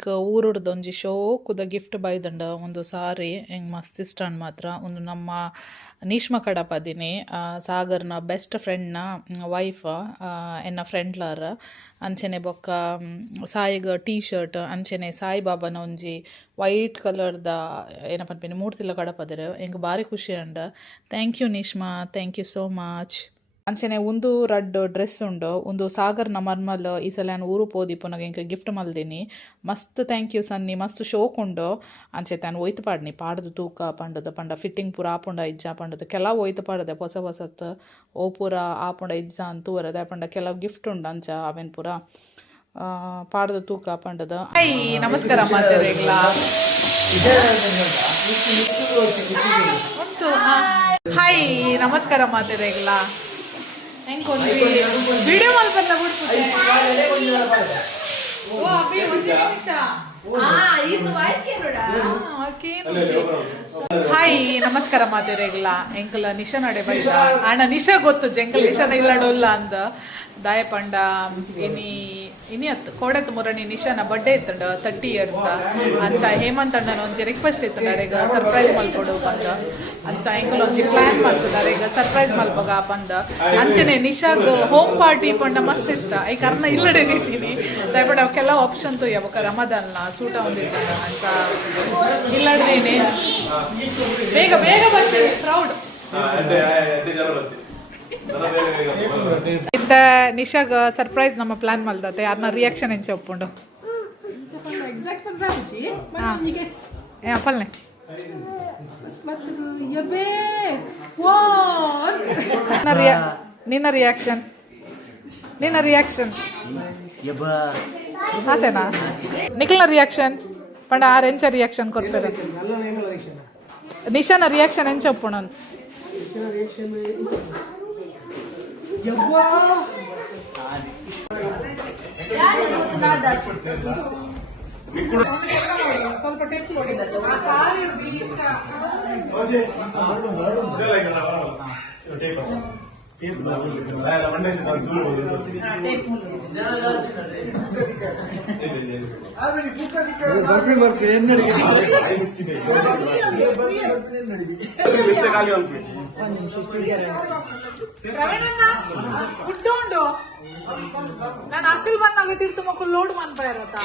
ಎಂಕ್ ಊರುಡ್ದೊಂಜಿ ಶೋಕುದ ಗಿಫ್ಟ್ ಬೈದಂಡ ಒಂದು ಸಾರಿ ಎಂಕ್ ಮಸ್ತ್ ಇಷ್ಟ ಮಾತ್ರ ಒಂದು ನಮ್ಮ ನೀಶ್ಮ ಕಡಪದಿನಿ ಸಾಗರ್ನ ಬೆಸ್ಟ್ ಫ್ರೆಂಡ್ನ ವೈಫ್ ಎನ್ನ ಫ್ರೆಂಡ್ಲಾರ ಅಂಚನೆ ಬೊಕ್ಕ ಸಾಯಿಗ ಟೀ ಶರ್ಟ್ ಅಂಚನೆ ಸಾಯಿಬಾಬಾನ ಒಂಜಿ ವೈಟ್ ಕಲರ್ದ ಏನಪ್ಪ ಅನ್ಪೇನೆ ಮೂರ್ತಿಲ ಕಡಪದಿರು ಎಂಕ್ ಬಾರಿ ಖುಷಿ ಅಂಡ. Thank you Neeshma, thank you so much. ಅಂಚನೆ ಒಂದು ರಡ್ಡ್ ಡ್ರೆಸ್ ಉಂಡು ಒಂದು ಸಾಗರ್ನ ಮರ್ಮಲ್ ಈ ಸಲ ನಾನು ಊರು ಪೋದಿಪ್ಪುನಾಗ ಎಂಕ್ ಗಿಫ್ಟ್ ಮಲ್ದಿನಿ. ಮಸ್ತ್ ಥ್ಯಾಂಕ್ ಯು ಸನ್ನಿ, ಮಸ್ತ್ ಶೋಕ್ ಉಂಡು. ಅಂಚೆ ತಾನು ಒಯ್ತು ಪಾಡ್ನಿ ಪಾಡ್ದು ತೂಕ ಪಂಡದ ಪಂಡ ಫಿಟ್ಟಿಂಗ್ ಪೂರ ಆಪುಂಡ ಇಜ್ಜ ಪಂಡದ ಕೆಲವು ಒಯ್ತು ಪಾಡದೆ ಹೊಸ ಹೊಸತ್ ಓ ಪೂರ ಆಪುಂಡ ಇಜ್ಜ ಅಂತೂ ವರದೆ ಪಂಡ ಕೆಲವು ಗಿಫ್ಟ್ ಉಂಡು ಅಂಚ ಅವೇನು ಪೂರ ಪಾಡ್ದು ತೂಕ ಪಂಡದ. ಹೈ ನಮಸ್ಕಾರ ಮಾತಾಡ್ರಿಗ್ಲಾ ಹೈ ನಮಸ್ಕಾರ ಮಾತಾಡ್ರಿಗ್ಲಾ ವಿಡಿಯೋ ಮಲ್ಪಲ್ಲ ಹಾಯ್ ನಮಸ್ಕಾರ ಮಾತಿರಲ್ಲ ಎಂಕಲ ನಿಶಾ ನಡೆ ಬೈದ ಅಣ್ಣ ನಿಶಾ ಗೊತ್ತು ಜಂಕಲ್ ನಿಶಾನ ಇಲ್ಲಡೋಲ್ಲ ಅಂದ ದಾಯ ಪಂಡ ಇನಿ ಅತ್ತು ಕೋಡತ್ ಮುರಣಿ ನಿಶಾನ ಬರ್ಡೇ ಇತ್ತಂಡ 30 years ಅಂಚ ಹೇಮಂತ್ ಅಣ್ಣನ ಒಂಜಿ ರಿಕ್ವೆಸ್ಟ್ ಇತ್ತಂಡ ಈಗ ಸರ್ಪ್ರೈಸ್ ಮಲ್ಕೊಡು ಬಂದ ಅಂಚ ಎಂಕಲ್ ಒಂಜಿ ಪ್ಲಾನ್ ಮಾಡ್ತಿದ್ದಾರೆ ಈಗ ಸರ್ಪ್ರೈಸ್ ಮಲ್ಪಗ ಬಂದ ಅಂಚನೆ ನಿಶಾಗ್ ಹೋಮ್ ಪಾರ್ಟಿ ಪಂಡ ಮಸ್ತ್ ಇಷ್ಟ ಈ ಕರ್ನ ಇಲ್ಲಡೆ ನಿಂತೀನಿ ದಯಪಡ ಕೆಲವು ಆಪ್ಷನ್ ತೊಯ್ಯಬಕ ರಮದಾನ್ನ ಸೂಟ ಒಂದಿದ್ದ ಅಂತ ಇಲ್ಲಡೇನೆ ಬೇಗ ಬೇಗ ಬರ್ತೀನಿ ಪ್ರೌಡ್ ಇಂದ ನಿಶಾಗ್ ಸರ್ಪ್ರೈಸ್ ನಮ್ಮ ಪ್ಲಾನ್ ಮಲ್ದತೆ ಯಾರನ್ನ ರಿಯಾಕ್ಷನ್ ಎಂಚ ಒಪ್ಪುಂಡು ಅಪ್ಪಲ್ನೆ ನಿನ್ನ ರಿಯಾಕ್ಷನ್ ಆತೇನಾ ನಿಖಿಲ್ನ ರಿಯಾಕ್ಷನ್ ಪಂಡ ಆರ್ ಎಂಚ ರಿಯಾಕ್ಷನ್ ಕೊಡ್ಬೇರ ನಿಶಾನ ರಿಯಾಕ್ಷನ್ ಎಂಚ ಒಪ್ಪುಣ ಸ್ವಲ್ಪ ಟೆಕ್ಸ್ಟ್ ಉಂಟು ನಾನು ಅಕ್ಕಲ್ ಬಂದಾಗ ತಿರ್ತು ಮಕ್ಕಳು ಲೋಡ್ ಮಾಡ್ತಾ ಇರತ್ತ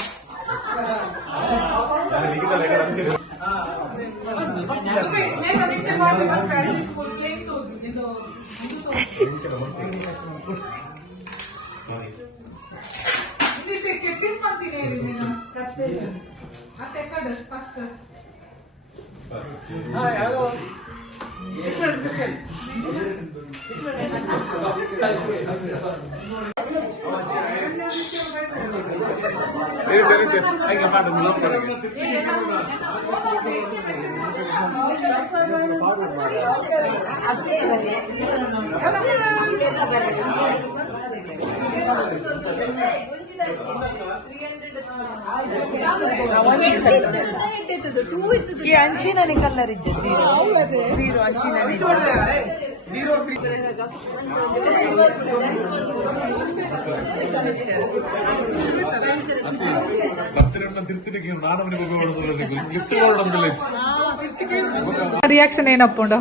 ಈ ಅಂಚಿನ ಕಲ್ಲರ್ ಇಜ್ಜ ಸೀರೋ ಅಂಚಿನ ರಿಯಾಕ್ಷನ್ ಏನಪ್ಪುಂಡು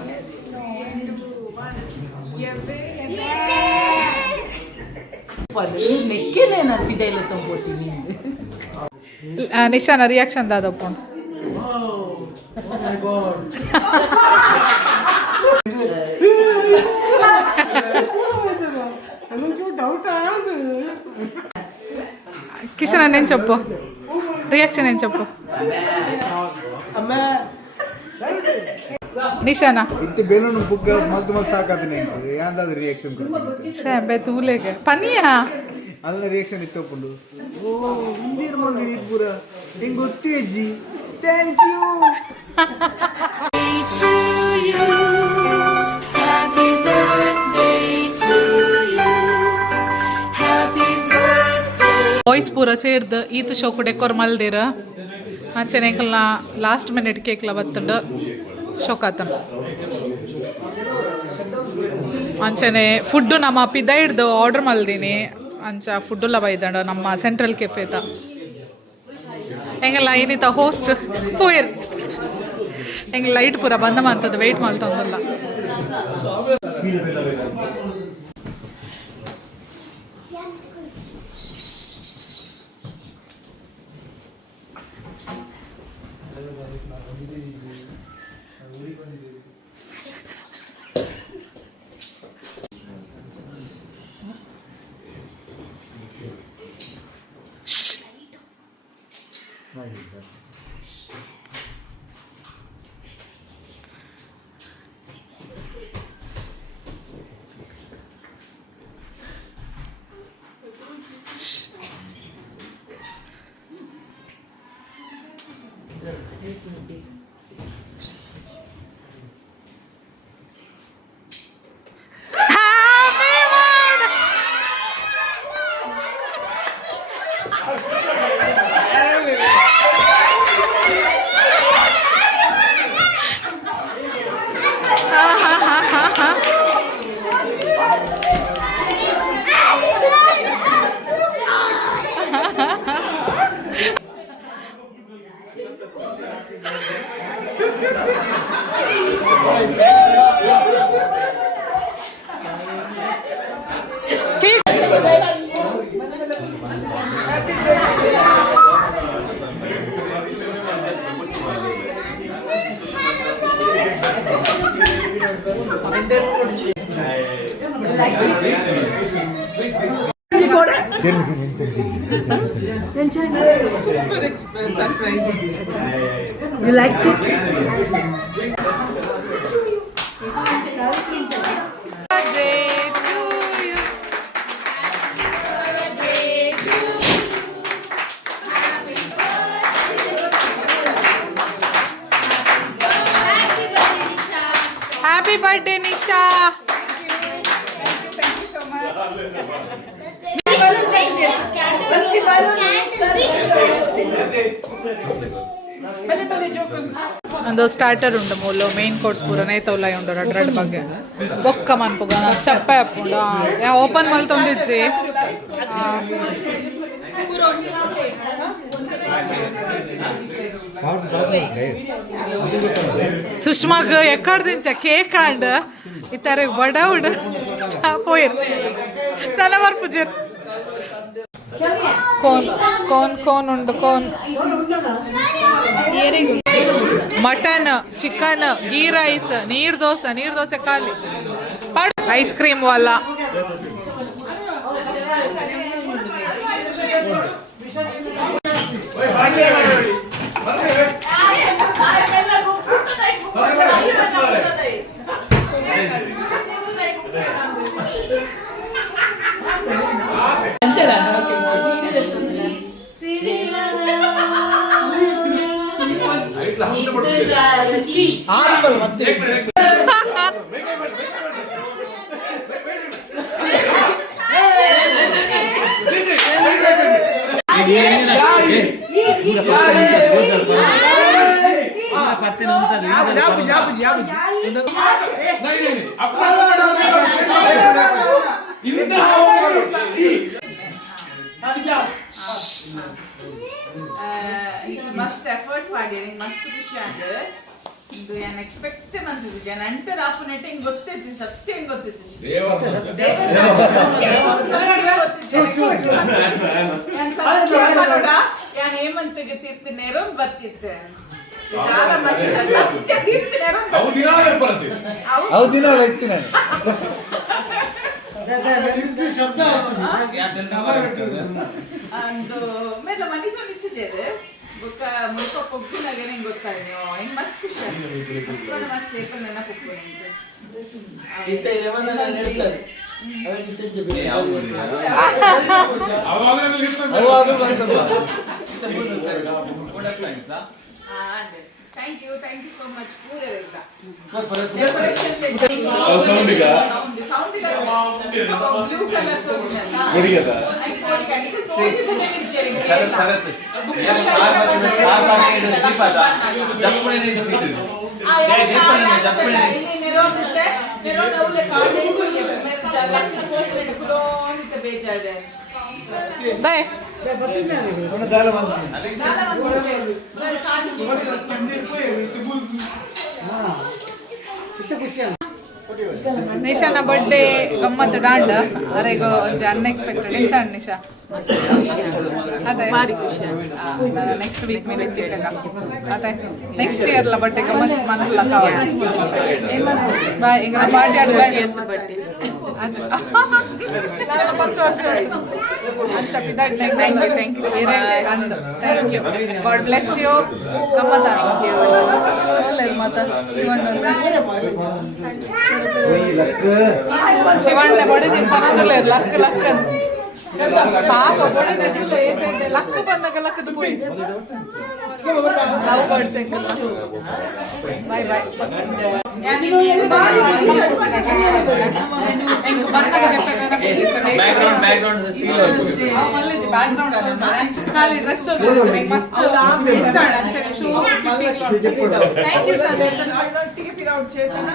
ನಿಶಾನ ರಿಯಾಕ್ಷನ್ ದಾದಪ್ಪುಂಡು కిషన్ నేను చెప్పు రియాక్షన్ ఏం చెప్పు ನಿಶಾನ ಇತ್ತೆ ಬೇಲೂನು ಬುಕ್ ಮಲ್ತು ಮಲ್ತು ಸಾಕಾದ ನೆಂಕು ಯಾಂದಾದ ರಿಯಾಕ್ಷನ್ ಕೊಡು ಶೇ ತೂಲೆಗೆ ಪನಿಯಾ ಅಲ್ಲ ರಿಯಾಕ್ಷನ್ ಇತ್ತೊಪ್ಪುಂಡು ಓ ಇಂದಿರ ಮಂದಿರ ಇದು ಪೂರ ಹಿಂಗೆ ಗೊತ್ತಿ ಅಜ್ಜಿ ಥ್ಯಾಂಕ್ ಯು ಬಾಯ್ಸ್ ಪೂರ ಸೇರ್ದು ಈತ ಶೋಕು ಡೆಕೋರ್ ಮಲ್ದಿರ ಅಂಚನೆ ಎಂಕಲ್ನ ಲಾಸ್ಟ್ ಮಿನಿಟ್ ಕೇಕ್ಲ ಬತ್ತುಂಡು ಶೋಕಾತನ ಅಂಚನೆ ಫುಡ್ಡು ನಮ್ಮ ಪಿದ ಹಿಡ್ದು ಆರ್ಡರ್ ಮಲ್ದೀನಿ ಅಂಚ ಫುಡ್ಡುಲ್ಲ ಬೈದಂಡ ನಮ್ಮ ಸೆಂಟ್ರಲ್ ಕೆಫೆತ ಹೆಂಗೆ ಲೈನಿತ ಹೋಸ್ಟ್ ಪೋಯರ್ ಹೆಂಗೆ ಲೈಟ್ ಪೂರ ಬಂದ ಮಾಡ್ತದೆ weight ಮಾಡ್ತಂದಲ್ಲ. Super surprising. You liked it? Happy birthday, Nisha. Thank you so much. ಒಂದು ಸ್ಟಾರ್ಟರ್ ಉಂಡು ಮೂಲು ಮೇನ್ ಕೋರ್ಸ್ ಪೂರ ನೈತೌಲ ಉಂಡು ರಡ್ ಬಗ್ಗೆ ಬೊಕ್ಕ ಮನ್ಪುಗ ಚಪ್ಪೆ ಹಾಕೊಂಡು ಓಪನ್ ಮಲ್ ತೊಂದಿಜ್ಜಿ ಸುಷ್ಮಾಗ್ ಎಕ್ಕಡ್ದಿಂಚ ಕೇಕ್ ಆಂಡ್ ಇತರ ಬಡ ಉಡ್ ಪೋಯಿರ್ ತಲವರ್ ಪುಜರ್ ಕೋನ್ ಕೋನ್ ಕೋನ್ ಉಂಡು ಕೋನ್ mutton chicken ghee rice neer dosa ಖಾಲಿ ಐಸ್ ಕ್ರೀಮ್ ವಾಲ ಮಸ್ತ್ ಎಫರ್ಟ್ ಮಾಡಿರಿ ಮಸ್ತ್ ಖುಷಿ ಆದ್ರೆ ಇದು ಏನು ಎಕ್ಸ್ಪೆಕ್ಟ್ ಬಂದಿದ್ದೆ ನಾನು ಎಂಟರ್ ಆಪುನೆಟ್ ಹಿಂಗೆ ಗೊತ್ತೈತಿ ಸತ್ಯ ಹೆಂಗೆ ಗೊತ್ತೈತಿ ನಾನು ಹೇಮಂತಿಗೆ ತೀರ್ತಿನೇರೋ ಬರ್ತಿದ್ದೆ ಸತ್ಯ ತೀರ್ತಿನೇರೋ ಅಂದು ಮೇಲೆ ಮನೆಗೆ ನಿಂತಿದ್ದೇವೆ ಬುಕ್ಕ ಮುಲ್ಪ ಕೊಬ್ಬಿನಾಗ ಹೆಂಗೆ ಗೊತ್ತಾಗ ನೀವು ಹೆಂಗೆ ಮಸ್ತ್ ಖುಷಿ ಮಸ್ತ್ ಮಸ್ತ್ ಸೇಪಲ್ ನೆನ ಕೊಬ್ಬು ಥ್ಯಾಂಕ್ ಯು ಸೋ ಮಚ್ ಪೂರ ಬ್ಲೂ ಕಲರ್ Dai. निशा बर्थडे गम्मत डांड अरे गो अनएक्सपेक्टेड इंसान निशा अते नेक्स्ट वीक में अते नेक्स्ट इयर ला बर्थडे गम्मत मन लगा बाय इंग्लिश मार्टियाड बर्थडे लाला 5 ವರ್ಷ अच्छा पिता thank you God bless you गम्मत ಒಳ್ಳೆ ಮಾತಾ ಶಿವಣ್ಣ ಬಡಿದಿ ಪಕ್ಕದಲ್ಲೇ ಲಕ್ ಲಕ್ ಪಾಪ ಬಡಿದಿಲ್ಲ ಏತೈತೆ ಲಕ್ ಬಂದಾಗ ಲಕ್ಕದ ಪೋಯಿ love birds bye bye background steel ಖಾಲಿ ಡ್ರೆಸ್ ಮಸ್ತ್ ಇಷ್ಟ actually shoe thank you sir ಒಟ್ಟಿಗೆ ಫಿರ್ ಔಟ್ ಚೇತನ